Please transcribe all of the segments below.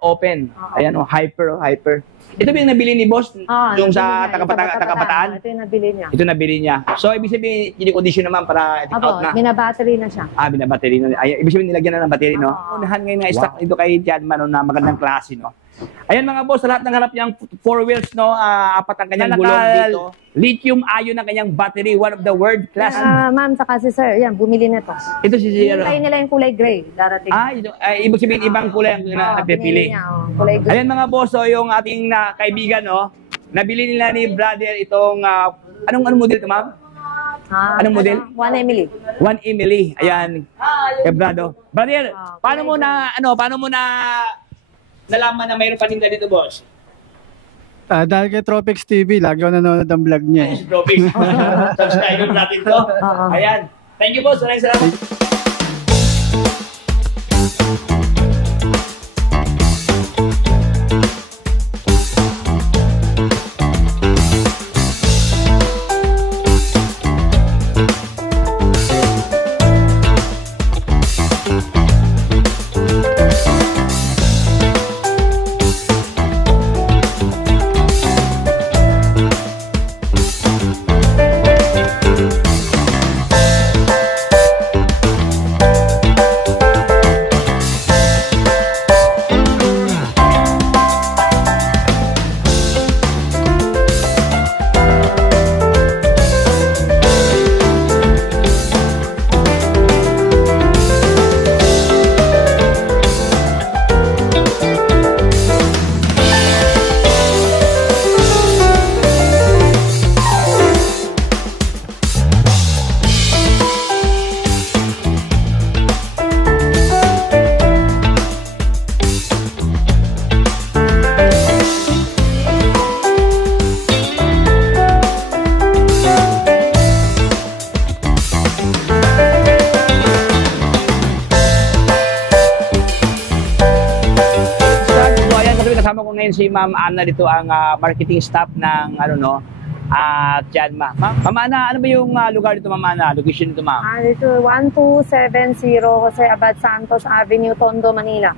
open. Ayan, hyper, hyper. Ito ba yung nabili ni boss? Yung sa Tagabataan? Ito yung nabili niya. Ito nabili niya. So, ibig sabihin, i-condition naman para out na. Binabattery na siya. Binabattery na. Ay, ibig sabihin, nilagyan na ng battery, no? Unahan ngayon nga stock dito kay Tianma, no, na magandang klase, no? Ayan mga boss, lahat ng harap niyang 4 wheels, no? Apat ang kanyang gulong dito. Lithium ion ang kanyang battery, one of the world class. Ma'am, saka si sir, yan, bumili na to. Ito si Sir. Hintayin nila yung kulay gray, darating. Ibig sabihin, ibang kulay ang napipili. Kulay gray. Ayan mga boss, so yung ating kaibigan, no? Nabili nila ni brother itong, anong model ito, ma'am? Anong model? 1 Emily. 1 Emily. Ayan. Brother, paano mo na nalaman na mayroon paninda dito, boss? Dahil kay Tropics TV, lagi ako nanonood ang vlog niya. Tropics. Subscribe natin to. Ayan. Thank you, boss. Maraming salamat. Kasama ko ngayon si Ma'am Ana dito ang marketing staff ng Tianma. Ma'am Ana, ano ba yung lugar dito, Ma'am Ana? Location dito, Ma'am? Dito 1270 Jose Abad Santos Avenue, Tondo, Manila.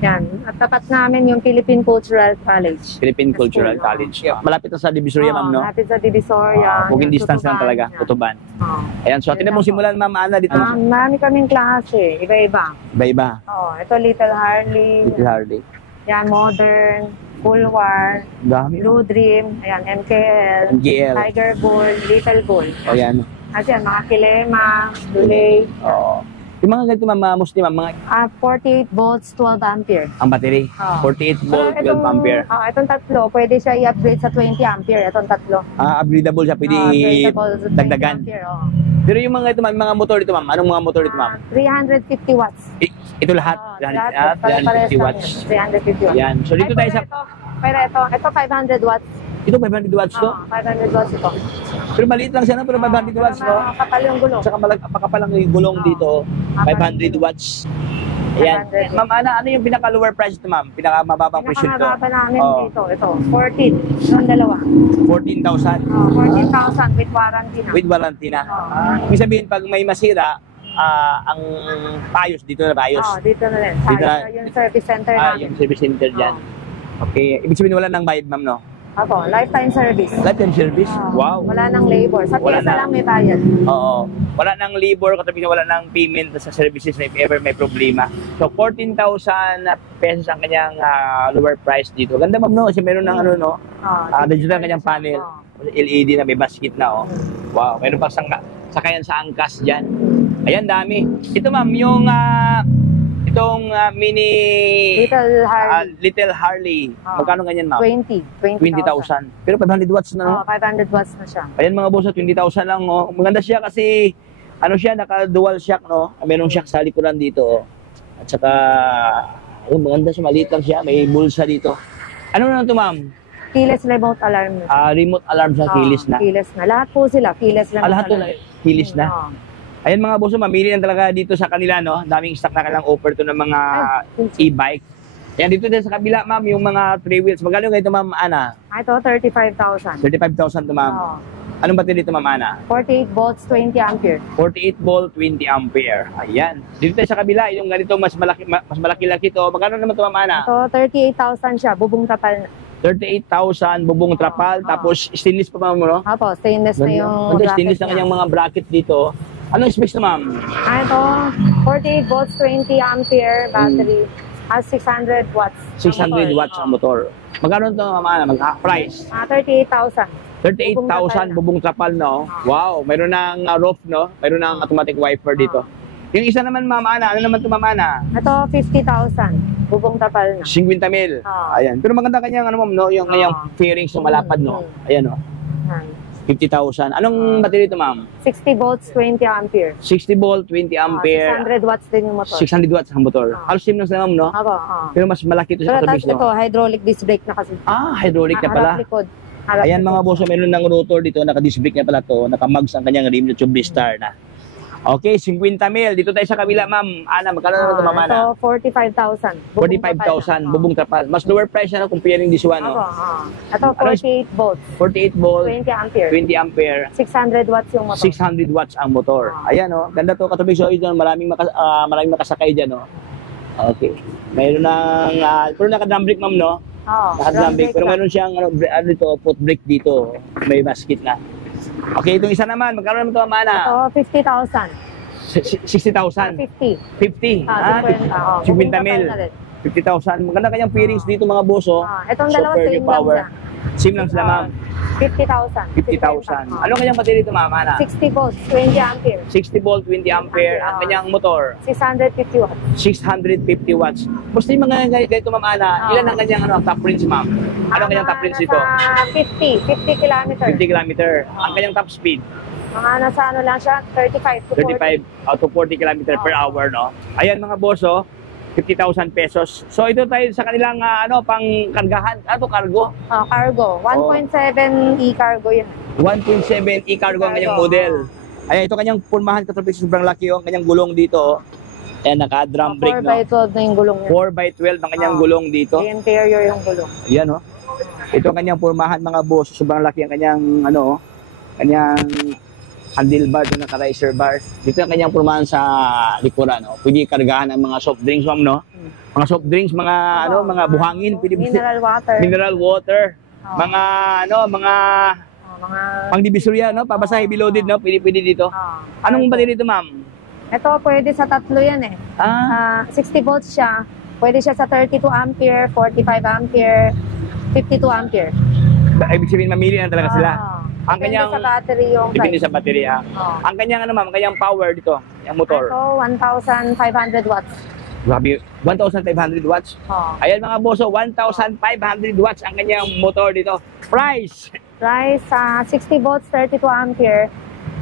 Yan. At tapat namin yung Philippine Cultural College. Philippine Cultural College. Malapit na sa Divisoria, Ma'am, no? Malapit sa Divisoria. Walking distance lang talaga, Tutuban. Ayan, so atin na mong simulan, Ma'am Ana, dito. Marami kaming klase, iba-iba. Iba-iba. Ito Little Harley. Little Harley. Yan, Modern, Full War, Dami. Blue Dream, ayan, MKL, Tiger Bull, Little Bull. Ayan. At yan, mga Kilema, Dulay. Yung mga ganito, Ma'am, mostly, Ma'am, mga 48 volts, 12 ampere. ang battery. 48 volt, 12 ampere. Itong tatlo, pwede siya i-upgrade sa 20 ampere. Itong tatlo. Upgradable siya, pwede dagdagan. Pero yung mga ito, Ma'am, mga motor dito, Ma'am. Anong mga motor dito, Ma'am? 350 watts. Ito lahat? 350 watts. 350 watts. Yan. So dito tayo sa... Pero ito 500 watts. Ito 500 watts to? 500 watts ito. Pero maliit lang siya, no? Pero 500 watts, no? Makapal yung gulong. Saka makapal ang gulong dito. 500 watts. Ayan. Ma'am Ana, ano yung pinaka-lower price ito, Ma'am? Pinaka-mababang presyo ito? Pinaka-mababa namin dito. Ito, 14. Yung dalawa. 14,000? 14,000 with warranty na. With warranty na. Ibig sabihin, pag may masira, ang payos, dito na payos. Dito na rin. Yung service center namin. Yung service center dyan. Okay. Ibig sabihin, wala nang bayad, Ma'am, no? Lifetime service. Lifetime service? Wow. Wala nang labor. Sa piyesa lang may bayad. Oo. Wala nang labor, katabi wala nang payment sa services na if ever may problema. So, 14,000 pesos ang kanyang lower price dito. Ganda, Ma'am, no? Kasi meron ng digital kanyang panel. LED na may basket na, oh. Wow. Meron pang sakayan sa angkas dyan. Ayan, dami. Ito, Ma'am, yung itong mini Little Harley. Magkano ganyan, Ma'am? 20,000. Pero 500 watts na, no? 500 watts na siya. Ayan mga boss, 20,000 lang, no? Maganda siya kasi naka-dual shock, no? Merong shock sa likuran dito, oh. At saka maganda siya, maliit lang siya, may bulsa dito. Ano na ito, Ma'am? Keyless remote alarm. Remote alarm sa keyless na. Keyless na. Lahat po sila, keyless remote lahat alarm. Keyless na. Ayan mga boss, mamili lang talaga dito sa kanila, no? Daming stock na kailang offer to ng mga e-bike. Ayan, dito din sa kabila, Ma'am, yung mga 3 wheels. Magkano kayo ito, Ma'am Ana? Ito, 35,000. 35,000 to, Ma'am. Anong battery dito, Ma'am Ana? 48 volts, 20 ampere. 48 volt, 20 ampere. Ayan. Dito tayo sa kabila, yung ganito mas malaki-laki to. Magkano naman ito, Ma'am Ana? So, 38,000 siya, bubong tapal na. 38,000 bubong trapal, tapos stainless pa, Ma'am, no? Opo, stainless na yung Ganda, stainless bracket na kanyang mga bracket dito. Anong specs na, Ma'am? Ito, 48 volts, 20 ampere battery. Has 600 watts. 600 watts ang motor. Magkano ito, Ma'am Ana? Price? 38,000. 38,000 bubong trapal, no? Wow, mayroon ng roof, no? Mayroon ng automatic wiper dito. Yung isa naman, Ma'am Ana, ano naman ito, Ma'am Ana? Ito, 50,000. Bubong tapal na. 50 mil. Ayan. Pero maganda kanyang, ano, Ma'am, no? Yung kanyang fairings na malapad, no? Ayan, no? 50,000. Anong battery ito, Ma'am? 60 volts, 20 ampere. 60 volt, 20 ampere. 600 watts din yung motor. 600 watts ang motor. Halos same lang sila, Ma'am, no? Opo, Pero mas malaki ito pero sa tapos katabi, ito, no? hydraulic disc brake na kasi. Hydraulic na pala. Harap likod. Harap Ayan, likod. mga boss, meron ng rotor dito, naka-disc brake na pala to, naka-mags ang kanyang rim, yung star na. Okay, 50 mil. Dito tayo sa kabila, Ma'am Ana. Magkano naman ito, Ma'am Ana? Ito, 45,000. 45,000, bubong trapal. Mas lower price na comparing this one, no? Ito, 48 volts. 48 volt, 20 ampere. 20 ampere. 600 watts yung motor. 600 watts ang motor. Ayan, oh. Ganda to, katubig. So, ito, maraming makasakay dyan, oh. Okay. Mayroon ng, pero naka-drum brake, Ma'am, no? Naka-drum brake. Pero mayroon siyang, dito, foot brake dito. May basket na. Okay, itong isa naman. Magkano naman ito, Ma'am Ana? Ito, 50,000. 60,000. 50. 50. 50 mil. 50,000. Maganda kanyang fairings dito, mga boss, oh. Itong dalawa, Super same lang power. siya. Same lang sila, Ma'am. 50,000. 50,000. Ano kanyang battery dito, Ma'am Ana? 60 volts, 20 ampere. 60 volt, 20 ampere. Ang kanyang motor, 650 watts. 650 watts. Basta yung mga ganito, Ma'am Ana, ilan ang kanyang top range, Ma'am? Ano ang kanyang top range dito? 50 kilometer. 50 kilometer. Ang kanyang top speed, Mga nasa ano lang siya, 35 to 40. 35 to 40 kilometer per hour, no? Ayan, mga boss, oh. 50,000 pesos. So ito tayo sa kanilang pang kargahan. Cargo. Cargo. 1.7 e-cargo yun. 1.7 e-cargo ang kanyang model. Ayan, ito kanyang pulmahan, katapos sobrang laki, oh. Ang kanyang gulong dito, oh. Ayan, naka-drum brake, no? 4x12 na yung gulong niya. 4x12 ang kanyang gulong dito. The interior yung gulong. Ayan, oh. Ito ang kanyang pulmahan, mga boss. Sobrang laki ang kanyang, kanyang handlebar, yung naka-riser bar. Dito ang kanyang pulmahan sa likuran, no? Pwede kargahan ang mga soft drinks, Ma'am, no? Mga soft drinks, mga, mga buhangin. Pwede, Mineral water. mineral water. Mga, mga Mga... pang-divisoria, no? Pabasahe, beloaded, no? Pwede dito. Anong battery dito, Ma'am? Ito, pwede sa tatlo yan eh. 60 volts siya. Pwede siya sa 32 ampere, 45 ampere, 52 ampere. Ibig sabihin, mamili na talaga sila. Ang Depende kanyang sa battery yung depende price. sa baterya. Ang kanyang Ma'am, kanyang power dito, yung motor. Ito, 1,500 watts. Grabe, 1,500 watts. Ayan, mga boso, 1,500 watts ang kanyang motor dito. Price. Price sa 60 volts, 32 ampere,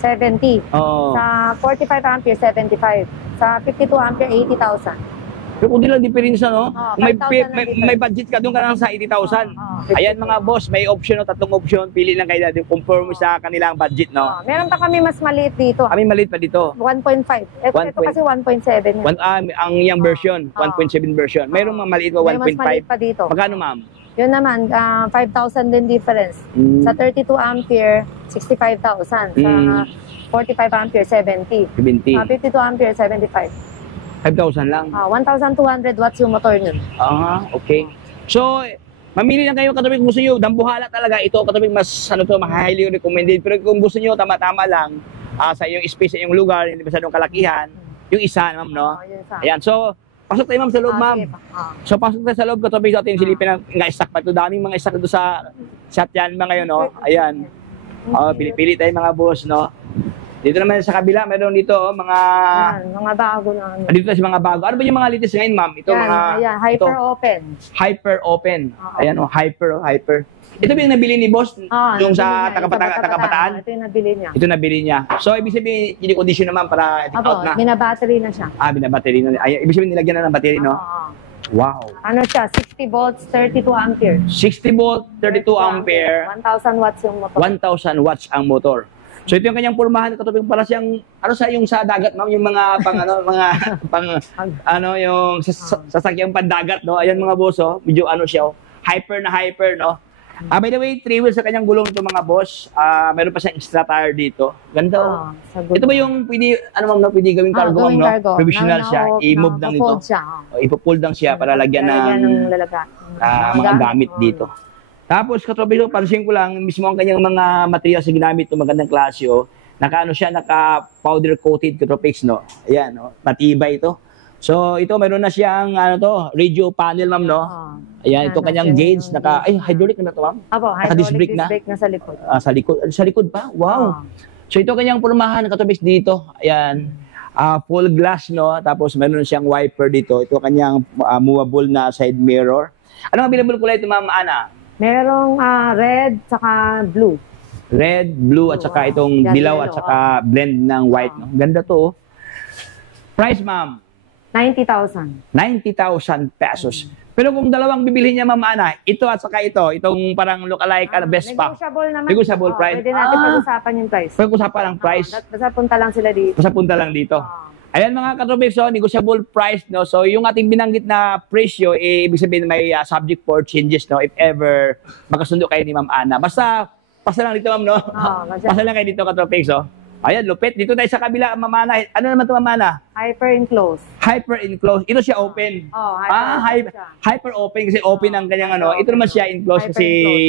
70. Sa 45 ampere, 75. Sa 52 ampere, 80,000. Pero kung di lang diferensya, no? Kung may, 5,000 may, na may budget ka, doon ka lang sa 80,000. Ayan, mga boss, may option, no? Tatlong option. Pili lang kayo dito. Conform sa kanilang budget, no? Meron pa kami mas maliit dito. Kami maliit pa dito. 1.5. Ito kasi 1.7. Ang yung version, 1.7 version. Mayroong mga maliit pa May mas maliit 1.5. pa dito. Magkano, Ma'am? Yun naman, 5,000 din difference. Sa 32 ampere, 65,000. Sa 45 ampere, 70. 70. 52 ampere, 75. 5,000 lang. 1,200 watts yung motor nun. Okay. So, mamili lang kayo katabi kung gusto nyo. Dambuhala talaga ito. Katabi mas, highly recommended. Pero kung gusto nyo, tama-tama lang, sa iyong space, sa iyong lugar, hindi masyadong kalakihan, yung isa, Ma'am, no? Ayan. So, pasok tayo, Ma'am, sa loob, Ma'am. So, pasok tayo sa loob, katabi sa ating silipin ng stock pa ito. Daming mga stock ito sa shot yan, mga yun, no? Ayan. Pili-pili tayo, mga boss, no? Dito naman sa kabila, meron dito mga bago na ano. Dito sa mga bago. Ano ba yung mga latest ngayon, Ma'am? Ito Ayan, hyper ito. open. Hyper open. Ayan, hyper. Ito ba yung nabili ni boss? Yung sa Tagapataan? Ito yung nabili niya. Ito nabili niya. So, ibig sabihin, i-condition naman para out na. Binabattery na siya. Binabattery na. Ay, ibig sabihin, nilagyan na ng battery, no? Wow. Ano siya? 60 volts, 32 ampere. 60 volt, 32 ampere. 1,000 watts yung motor. 1,000 watts ang motor. So ito yung kanyang pulmahan, katubig para siyang yung sa dagat, Ma'am, yung mga yung sasakyang pandagat, no? Ayan, mga boss, medyo siya, hyper, no? By the way, 3 wheels sa kanyang gulong ito mga boss. Meron pa siyang extra tire dito. Ganda oh. Ito ba yung pwede, ano ma'am, no? Pwede gawing cargo ma'am, no? Provisional siya. I-move lang nito. Ipo-fold lang siya para lagyan ng mga gamit dito. Tapos katropa, pansin ko lang, mismo ang kanyang mga materials na ginamit ito, magandang klase oh. Naka-powder coated katropics, no? Ayan, no? Matibay ito. So, ito, meron na siyang, radio panel, ma'am, no? Ayan, ito kanyang gauge, hydraulic na to, ma'am? Apo, hydraulic disc brake na sa likod. Sa likod pa? Wow! So, ito kanyang purumahan, katropics dito. Ayan, full glass, no? Tapos, meron na siyang wiper dito. Ito kanyang movable na side mirror. Anong available kulay ito, ma'am Ana? Merong red, saka blue. Red, blue, at saka itong dilaw at saka blend ng white. No? Ganda to. Price, ma'am? 90,000. 90,000 pesos. Pero kung dalawang bibili niya, ma'am Ana, ito at saka itong parang lookalike Vespa. Negotiable naman. Negotiable price. Pwede natin pag-usapan yung price. Pag-usapan ang price. Basta punta lang sila dito. Basta punta lang dito. Ayan mga katropics, so negotiable price, no? So yung ating binanggit na presyo, ibig sabihin may subject for changes, no? If ever makasundo kayo ni Ma'am Ana. Basta lang dito, ma'am, no? Pasa lang kayo dito, katropics, oh. Ayan, lupit. Dito tayo sa kabila, Ma'am Ana. Ano naman ito, Ma'am Ana? Hyper-enclosed. Hyper-enclosed. Ito siya open. Hyper-open kasi open ang kanyang ano. Ito naman siya enclosed kasi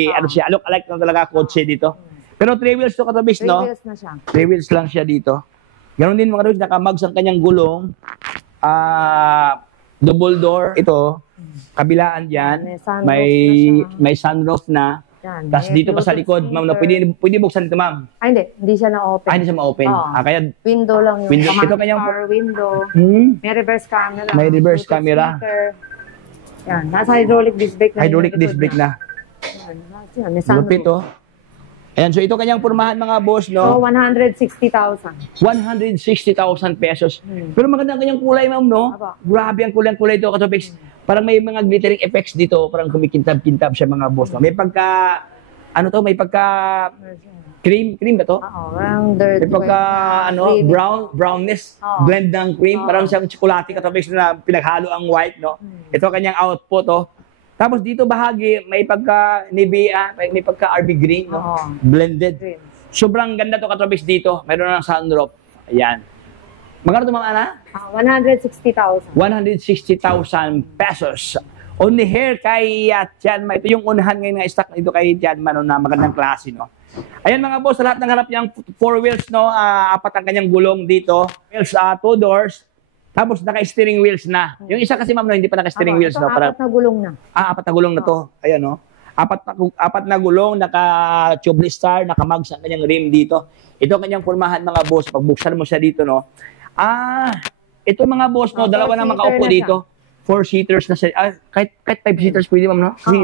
ano siya, look alike lang talaga kotse dito. Pero 3 wheels to, katropics, no? 3 wheels na siya. 3 wheels lang siya dito. Ganon din mga katropics, nakamags ang kanyang gulong. Double door. Ito, kabilaan dyan. May sunroof na. Tapos dito pa sa likod, ma'am, pwede buksan ito, ma'am. Hindi siya na-open. Hindi siya ma-open. Kaya window lang yung ito kanyang power window. May reverse camera. May reverse camera. Yan, nasa hydraulic disc brake na. Hydraulic disc brake na. Yan, may sunroof. Lupit, oh. Ayan, so ito kanyang pormahan mga boss, no? So, 160,000. 160,000 pesos. Pero maganda ang kanyang kulay, ma'am, no? Grabe ang kulay ito, katropics. Parang may mga glittering effects dito, parang kumikintab-kintab siya mga boss, no? May pagka, may pagka cream ba to? Parang dirt. May pagka, brownness, blend ng cream, parang siyang tsokolate, katropics na pinaghalo ang white, no? Ito kanyang output, oh. Tapos dito bahagi, may pagka Nivea, may pagka RB green, no? Blended. Green. Sobrang ganda to katropics dito. Meron ng sunroof. Ayan. Magkano ito, Ma'am Ana? 160,000. 160,000 pesos. Only here kay Tianma. Ito yung unahan ngayon na stock dito kay Tianma, no, na magandang klase, no? Ayan mga boss, sa lahat ng harap niyang 4 wheels, no? 4 ang kanyang gulong dito. Wheels, 2 doors. Tapos naka-steering wheels na. Yung isa kasi, ma'am, no, hindi pa naka-steering wheels, no? 4 na gulong na. 4 na gulong na to. Ayan, no? 4 na gulong, naka-tube star, naka-mags ang kanyang rim dito. Ito ang kanyang formahan, mga boss. Pag buksan mo siya dito, no? Ito mga boss, no? Dalawa na makaupo dito. 4-seaters na siya. Kahit 5-seaters pwede, ma'am, no? Kasi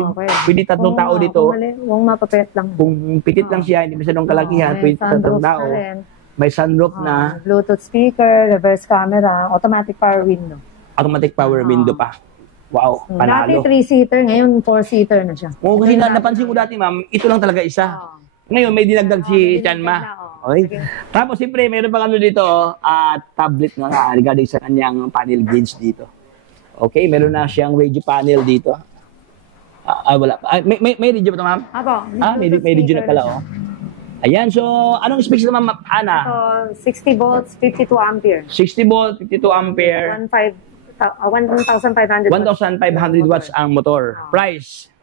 pwede 3 tao dito. Kung mapapet lang. Kung pitit lang siya, hindi masyadong kalakihan, pwede 3 tao. May sunroof na. Bluetooth speaker, reverse camera, automatic power window. Automatic power window pa. Wow, panalo. Dati 3-seater, ngayon 4-seater na siya. Oo, kasi napansin ko dati, ma'am, ito lang talaga isa. Ngayon, may dinagdag si Tianma. Okay. Tapos, siyempre, mayroon pang ano dito, tablet na regarding sa kanyang panel gauge dito. Okay, meron na siyang radio panel dito. Wala pa. May radio ba ito, ma'am? May radio na pala, oh. Ayan, so, anong specs naman, Ma'am Ana? Ito, 60 volts, 52 ampere. 60 volt, 52 ampere. 1,500 watts ang motor. Price?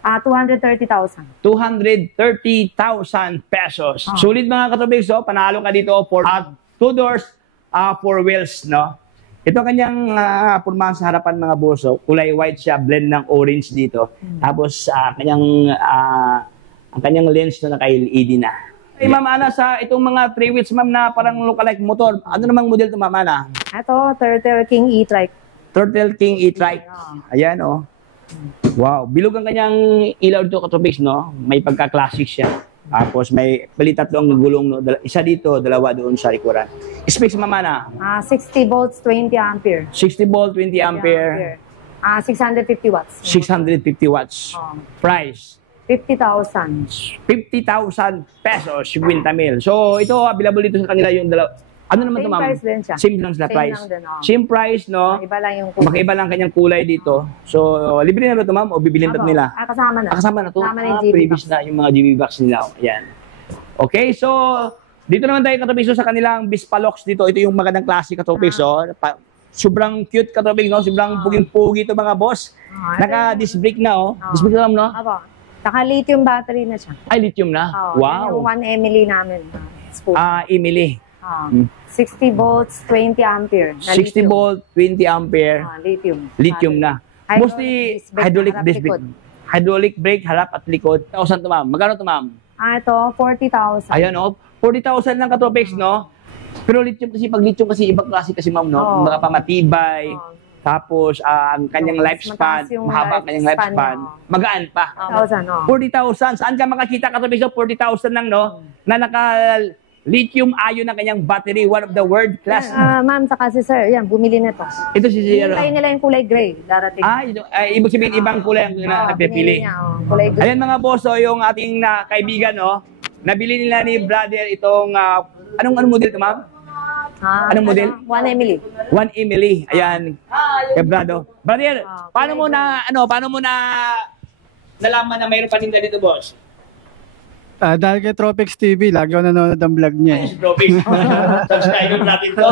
230,000. 230,000 pesos. Sulit mga katropics, so, panalo ka dito for 2 doors, 4 wheels, no? Ito kanyang purmahan sa harapan mga boso. Kulay white siya, blend ng orange dito. Tapos, ang kanyang lens na naka-LED na. Hey, Ma'am Ana, sa itong mga 3 wheels, ma'am, na parang lookalike motor, ano namang model ito, Ma'am Ana? Ito, Turtle King E-Trike. Turtle King E-Trike. Ayan, oh. Wow, bilog ang kanyang ilaw dito, katropics, no? May pagka-classic siya. Tapos may tatlong gulong, no? Isa dito, dalawa doon sa likuran. Specs, Ma'am Ana? 60 volts, 20 ampere. 60 volt, 20 ampere. 650 watts. 650 watts. Price? 50,000. 50,000 pesos, 50 mil. So, ito, available dito sa kanila yung Ano naman Same ito, ma'am? price din siya. Same lang sila Same price. lang din, oh. Same price, no? Iba lang yung kulay. Magkaiba lang kanyang kulay dito. So, libre na ba ito, ma'am? O bibilhin pa Apo. nila? Kasama na. Kasama na ito? Kasama na yung GB Previous box. na yung mga GB box nila. Ayan. Okay, so, dito naman tayo katopics sa kanilang Bispalox dito. Ito yung magandang klase katopics, sobrang cute katopics, no? Sobrang puging-pugi ito mga boss. Naka-disc brake na, oh. Disc brake na, no? Apo. Naka-lithium battery na siya. Ay, lithium na. Wow. Yung 1 ml namin. Spool. Emily. 60 volts, 20 ampere. Na 60 lithium. volt, 20 ampere. Lithium. Lithium na. Mostly hydraulic disc brake. Hydraulic brake, harap at likod. 1,000 to, ma'am. Magkano to, ma'am? Ito, 40,000. Ayan, oh. 40,000 lang katopics, no? Pero lithium kasi, pag lithium kasi, ibang klase kasi, ma'am, no? Mga pamatibay. Tapos, ang kanyang lifespan, mataas yung mahaba ang kanyang lifespan. Magaan pa. 40,000. Saan ka makakita katopics, no? 40,000 lang, no? Na lithium ion ng kanyang battery, one of the world class. Ma'am, saka si sir, yan, bumili na to. Ito si Sir. Hintayin nila yung kulay gray, darating. Ibig sabihin ibang kulay ang napipili. Pinili niya, kulay gray. Ayan mga boss, yung ating kaibigan, no? Nabili nila ni brother itong, anong model ito, ma'am? Anong model? 1 ml. 1 Emily. Ayan. Kay brado. Brother, paano mo na nalaman na mayroon pa din dito, boss? Dahil kay Tropics TV, lagi ako nanonood ng vlog niya. Ayan si Tropics. Subscribe natin to.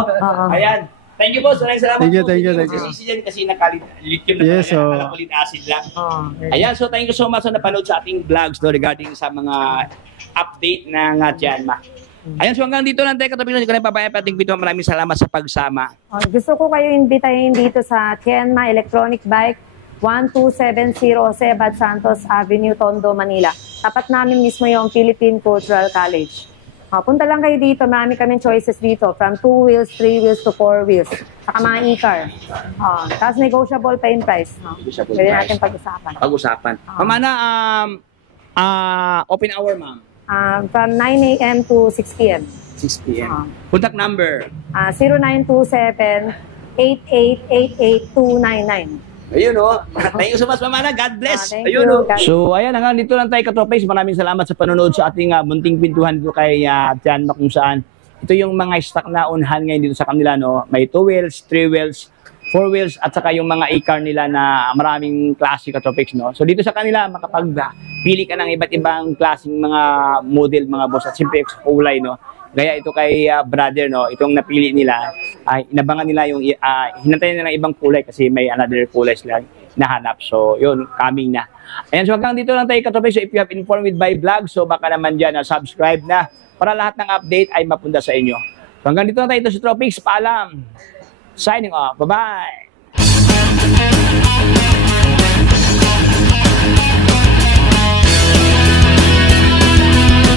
Ayan. Thank you, boss. Maraming salamat Thank you, po. thank you. Sisisi dyan kasi nakalit-lithium na Yes, nakakulit acid lang. Ayan, so thank you so much sa napanood sa ating vlogs regarding sa mga update ng Tianma. Ayan, so hanggang dito lang tayo katabi ko na papayan pating video. Maraming salamat sa pagsama. Gusto ko kayo imbitahin dito sa Tianma Electronic Bike 1270 Jose Abad Santos Avenue, Tondo, Manila. Tapat namin mismo yung Philippine Cultural College. Punta lang kayo dito. Marami kaming choices dito. From 2 wheels, 3 wheels to 4 wheels. Saka mga e-car. Tapos negotiable pa yung price. Pwede natin Pag-usapan. Mamana, open hour, ma'am. From 9 a.m. to 6 p.m. 6 p.m. Contact number. 0927-8888-299. Ayun, oh. Thank you so much, Mamana. God bless. Thank Ayun, you. oh. So, ayan, hanggang dito lang tayo katropes. Maraming salamat sa panonood sa ating munting pintuhan dito kay Tianma kung saan. Ito yung mga stock na unahan ngayon dito sa kanila, no? May 2 wheels, 3 wheels, 4 wheels, at saka yung mga e-car nila na maraming klase katropes, no? So, dito sa kanila, makapagpili ka ng iba't ibang klaseng mga model, mga boss, at siyempre sa kulay, no? Gaya ito kay brother, no, itong napili nila, inabangan nila yung, hinantayin nila ng ibang kulay kasi may another kulay sila nahanap. So, yun, coming na. Ayan, so hanggang dito lang tayo katropes. So, if you have informed with by vlog, so baka naman dyan subscribe na para lahat ng update ay mapunta sa inyo. So, hanggang dito lang tayo. Ito si Tropics. Paalam. Signing off. Bye-bye.